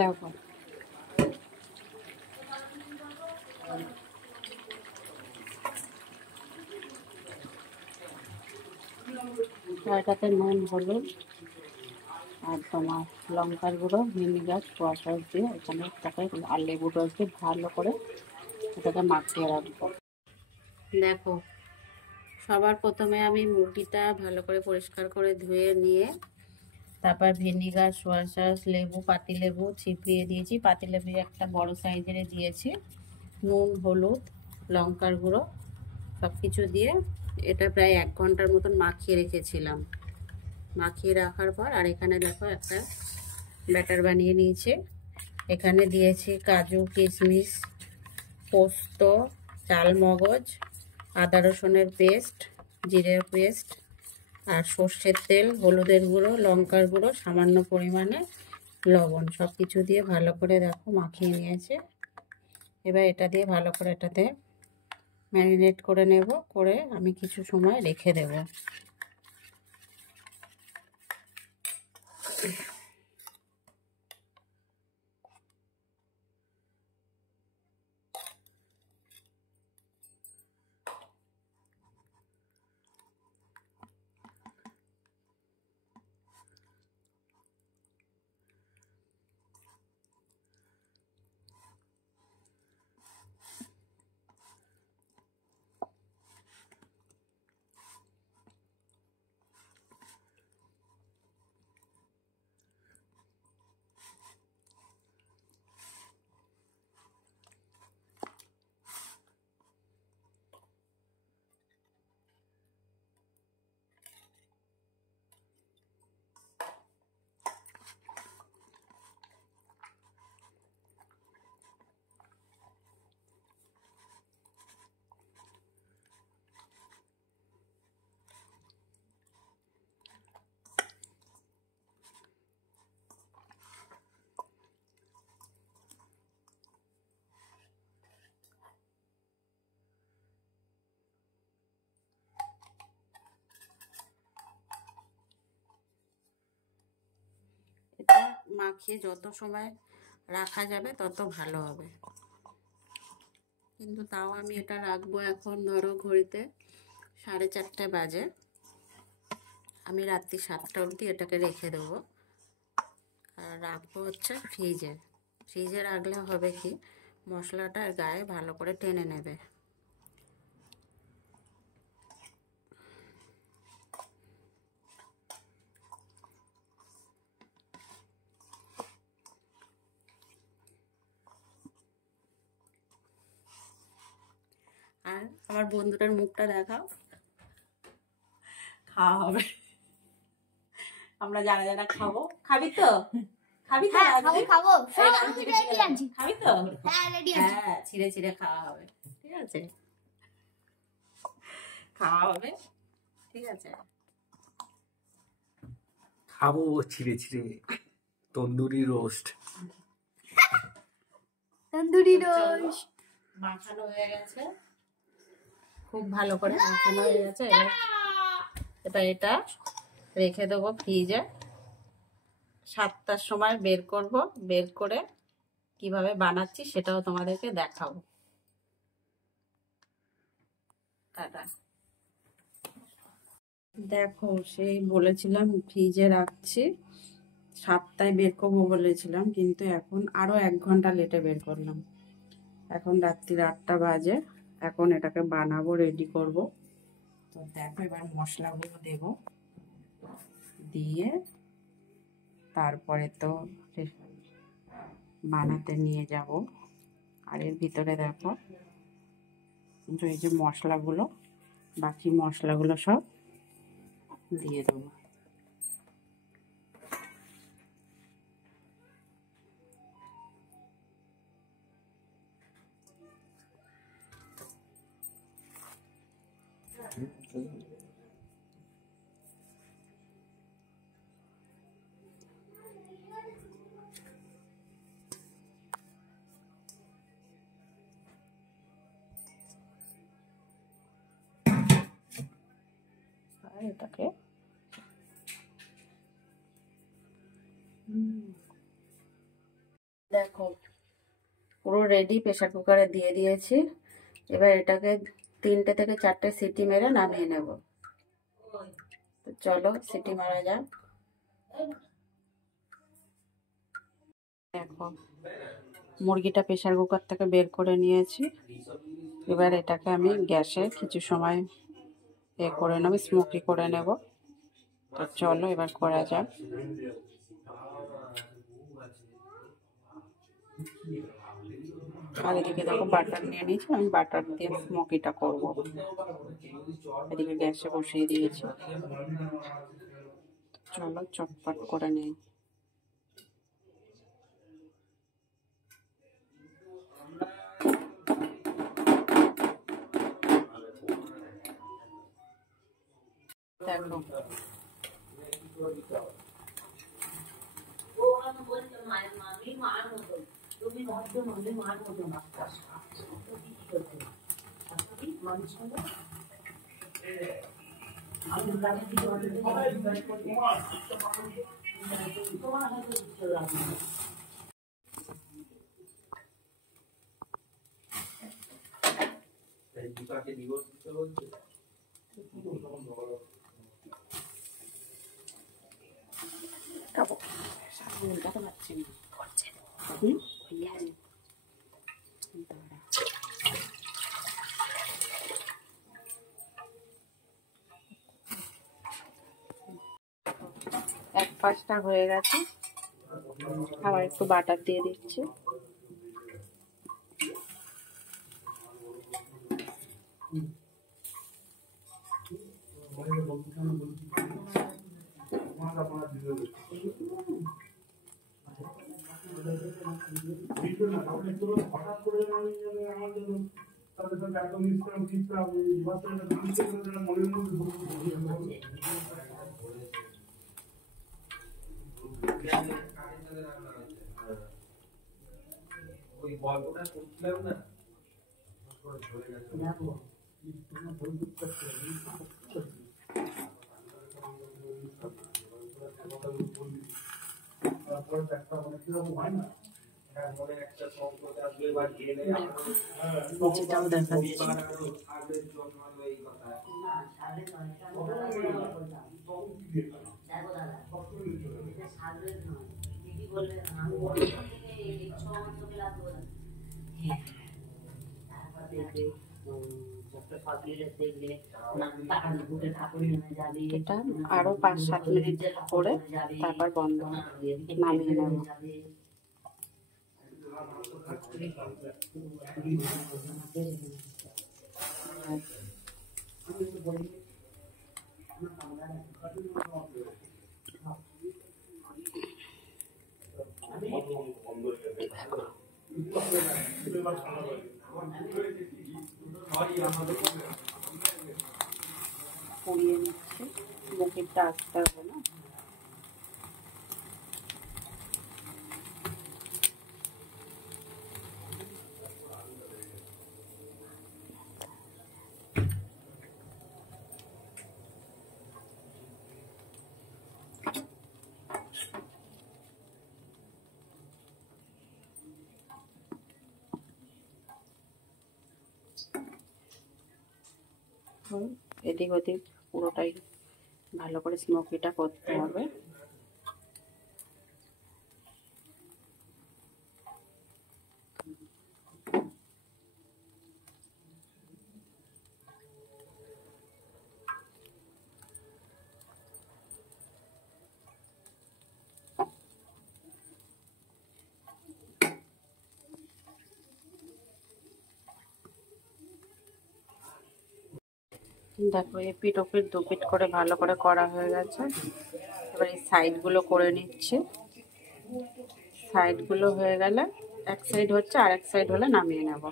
দেখো এটাতে নুন, হলুদ আর তোমার লঙ্কার গুঁড়ো, ভিনিগার, সোয়া সস দিয়ে এখানে এটাকে আর লেবু রস দিয়ে ভালো করে এটাকে মাখিয়ে রাখবো। দেখো সবার প্রথমে আমি মুরগিটা ভালো করে পরিষ্কার করে ধুয়ে নিয়ে তারপর ভিনিগার, সোয়া সস, লেবু, পাতিলেবু চিপিয়ে দিয়েছি। পাতিলেবু একটা বড় সাইজের দিয়েছি। নুন, হলুদ, লঙ্কার গুঁড়ো সব কিছু দিয়ে এটা প্রায় 1 ঘন্টার মতন মাখিয়ে রেখেছিলাম। মাখিয়ে রাখার পর আর এখানে দেখো একটা ব্যাটার বানিয়ে নিয়েছি। এখানে দিয়েছি কাজু, কিশমিশ, পোস্ত, চালমগজ, আদা রসুনের পেস্ট, জিরের পেস্ট আর সর্ষের তেল, হলুদের গুঁড়ো, লঙ্কার গুঁড়ো, সামান্য পরিমাণে লবণ সব কিছু দিয়ে ভালো করে দেখো মাখিয়ে নিয়েছে। এবার এটা দিয়ে ভালো করে এটাতে ম্যারিনেট করে নেব, করে আমি কিছু সময় রেখে দেব। এটা মাখিয়ে যত সময় রাখা যাবে তত ভালো হবে, কিন্তু তাও আমি এটা রাখবো। এখন ধরো ঘড়িতে 4:30 বাজে, আমি রাত্রি 7টা অবধি এটাকে রেখে দেবো। আর রাখবো হচ্ছে ফ্রিজে। ফ্রিজে রাখলে হবে কি, মশলাটা গায়ে ভালো করে টেনে নেবে। আর আমার বন্ধুটার মুখটা দেখাও, খাওয়া হবে। আমরা যারা যারা খাবো, খাবি তো? খাবি তো? খাবো। খাবি তো? হ্যাঁ, ছিঁড়ে ছিঁড়ে খাওয়া হবে, ঠিক আছে? খাওয়া হবে, ঠিক আছে? খাবো ছিঁড়ে ছিঁড়ে তন্দুরি রোস্ট। তন্দুরি রোস্ট মাখানো হয়ে গেছে, খুব ভালো করে মাখানো হয়ে গেছে। এবার এটা রেখে দেবো ফ্রিজে। 7টার সময় বের করব, বের করে কিভাবে বানাচ্ছি সেটাও তোমাদেরকে দেখাবো। টাটা। দেখো সেই বলেছিলাম ফ্রিজে রাখছি, 7টায় বের করবো বলেছিলাম, কিন্তু এখন আরো 1 ঘন্টা লেটে বের করলাম। এখন রাত্রি 8টা বাজে, এখন এটাকে বানাবো, রেডি করব। তো দেখো এবার মশলাগুলো দেব, দিয়ে তারপরে তো বানাতে নিয়ে যাব। আর এর ভিতরে দেখো এই যে মশলাগুলো, বাকি মশলাগুলো সব দিয়ে দেবো। আর এটাকে দেখো পুরো রেডি, প্রেসার কুকারে দিয়ে দিয়েছি। এবার এটাকে 3টে থেকে 4টে সিটি মেরে নামিয়ে নেব। তো চলো সিটি মারা যাক। দেখো মুরগিটা প্রেসার কুকার থেকে বের করে নিয়েছি। এবার এটাকে আমি গ্যাসে কিছু সময় করে নেব, স্মোকি করে নেব। তো চলো এবার করা যাক। আর এদিকে দেখো বাটার নিয়ে নিয়েছি, আমি বাটার দিয়ে স্মোকিটা করব। এদিকে গ্যাসে বসিয়ে দিয়েছি, চলো চটপট করে নেই। দেখো উল্টাতে পারছি না। এক পাশটা হয়ে গেছে, আবার একটু বাটার দিয়ে দিচ্ছি। নিচেটাও দেখাচ্ছি। এটা আরো 5-7 মিনিট করে তারপর বন্ধ নামিয়ে নেব। পুড়িয়ে নিচ্ছি, মুখেরটা আসতে হবে না। এদিক ওদিক পুরোটাই ভালো করে স্মোকিটা করতে হবে। দেখো এপিট ওপিট দুপিট করে ভালো করে করা হয়ে গেছে। এবার এই সাইডগুলো করে নিচ্ছি। সাইডগুলো হয়ে গেলে এক সাইড হচ্ছে, আর এক সাইড হলে নামিয়ে নেব।